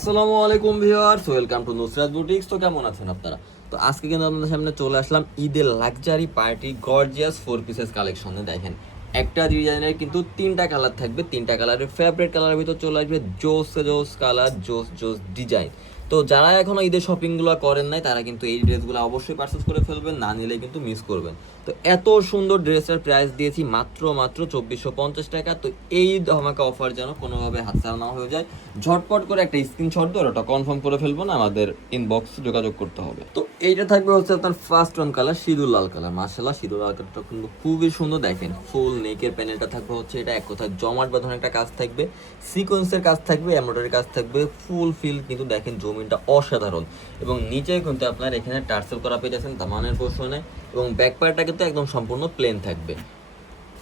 আসসালামু আলাইকুম viewers, welcome to Nusrat boutiques. তো কেমন আছেন আপনারা? তো আজকে কিন্তু আপনাদের সামনে চলে আসলাম ঈদের luxury party gorgeous four pieces কালেকশনে। দেখেন একটা ডিজাইনের কিন্তু তিনটা কালার থাকবে, তিনটা কালারের ফেভারিট কালারের ভিতর চলে আসবে জোস জোস কালার জোস জোস ডিজাইন তো যারা এখনও ঈদের শপিংগুলো করেন নাই, তারা কিন্তু এই ড্রেসগুলো অবশ্যই পারচেস করে ফেলবেন, না নিলে কিন্তু মিস করবেন। তো এত সুন্দর ড্রেসের প্রাইস দিয়েছি মাত্র মাত্র চব্বিশশো পঞ্চাশ টাকা। তো এই ধমাকা অফার যেন কোনোভাবে হাতছাড়া না হয়ে যায়, ঝটপট করে একটা স্ক্রিনশট দিয়ে ওটা কনফার্ম করে ফেলব না, আমাদের ইনবক্স যোগাযোগ করতে হবে। তো এইটা থাকবে হচ্ছে আপনার ফার্স্ট ওয়ান কালার সিঁদুর লাল কালার মার্শাল্লাহ সিঁদুর লাল কালারটা কিন্তু খুবই সুন্দর দেখেন। ফুল, নেকের প্যানেলটা থাকবে হচ্ছে এটা এক কথায়। জমাট বাঁধানো একটা কাজ থাকবে সিকোয়েন্সের কাজ থাকবে এমব্রয়ডারির কাজ থাকবে ফুল ফিল কিন্তু দেখেন জমিনটা অসাধারণ। এবং নিচে কিন্তু আপনার এখানে টার্সেল করা পেয়ে যাচ্ছেন দামানের পোর্শনে এবং ব্যাক পার্টটা কিন্তু একদম সম্পূর্ণ প্লেন থাকবে।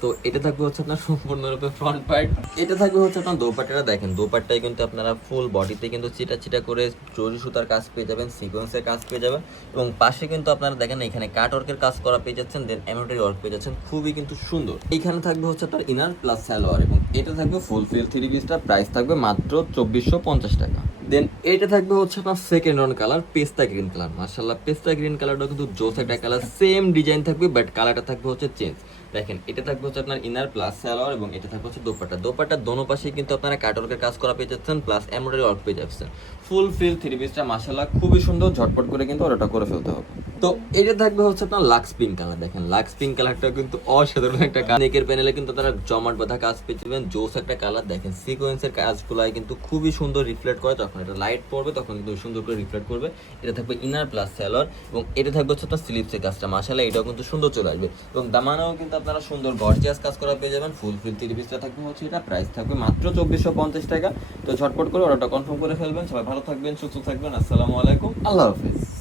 তো এটা থাকবে হচ্ছে আপনার সম্পূর্ণরূপে ফ্রন্ট পার্ট এটা থাকবে হচ্ছে আপনার দোপাট্টাটা দেখেন। দোপাট্টায় কিন্তু আপনারা ফুল বডিতে কিন্তু চিটা চিটা করে জরি সুতার কাজ পেয়ে যাবেন সিকোয়েন্সের কাজ পেয়ে যাবেন এবং পাশে কিন্তু আপনারা দেখেন এখানে কাট ওয়ার্কের কাজ করা পেয়ে যাচ্ছেন দেন এমব্রয়ডারি ওয়ার্ক পেয়ে যাচ্ছেন। খুবই কিন্তু সুন্দর। এখানে থাকবে হচ্ছে আপনার ইনার প্লাস সালোয়ার এবং এটা থাকবে ফুল ফিল থ্রি পিসটার প্রাইস থাকবে মাত্র চব্বিশশো পঞ্চাশ টাকা। দেন এটা থাকবে হচ্ছে আপনার second on colour pista green colour মার্শাল্লাহ পেস্তা গ্রিন কালারটা কিন্তু জোস একটা কালার সেম ডিজাইন থাকবে বাট কালারটা থাকবে হচ্ছে চেঞ্জ দেখেন, এটা থাকবে হচ্ছে আপনার ইনার প্লাস সালোয়ার এবং এটা থাকবে হচ্ছে দোপাটা দোপাটার দোনো পাশে কিন্তু আপনারা কাটওয়ার্কের কাজ করা পেয়ে যাচ্ছেন প্লাস এমব্রয়ডারি ওয়ার্ক পেয়ে যাচ্ছেন। ফুল ফিল থ্রি পিসটা মাসাল্লাহ খুবই সুন্দর, ঝটপট করে কিন্তু ওটা করে ফেলতে হবে। তো এটা থাকবে হচ্ছে আপনার লাক্স পিঙ্ক কালার দেখেন লাক্স পিঙ্ক কালারটা কিন্তু অসাধারণ একটা কালার নেকের প্যানেলে কিন্তু তারা জমাট বাঁধা কাজ পেয়ে যাবেন, জোস একটা কালার দেখেন সিকোয়েন্সের কাজগুলাই কিন্তু খুবই সুন্দর রিফ্লেক্ট করে। যখন এটা লাইট পড়বে, তখন কিন্তু সুন্দর করে রিফ্লেক্ট করবে। এটা থাকবে ইনার প্লাস স্যালোয়ার এবং এটা থাকবে হচ্ছে আপনার স্লিপসের কাজটা। মাসালা এটাও কিন্তু সুন্দর চলে আসবে। এবং দামানাও কিন্তু আপনারা সুন্দর গর্জিয়াস কাজ করা পেয়ে যাবেন। ফুল ফিল তিরিশ পিসটা থাকবে হচ্ছে এটা। প্রাইস থাকবে মাত্র চব্বিশশো পঞ্চাশ টাকা। তো ঝটপট করে অর্ডারটা কনফার্ম করে ফেলবেন। সবাই ভালো থাকবেন, সুস্থ থাকবেন। আসসালামু আলাইকুম। আল্লাহ হাফিজ।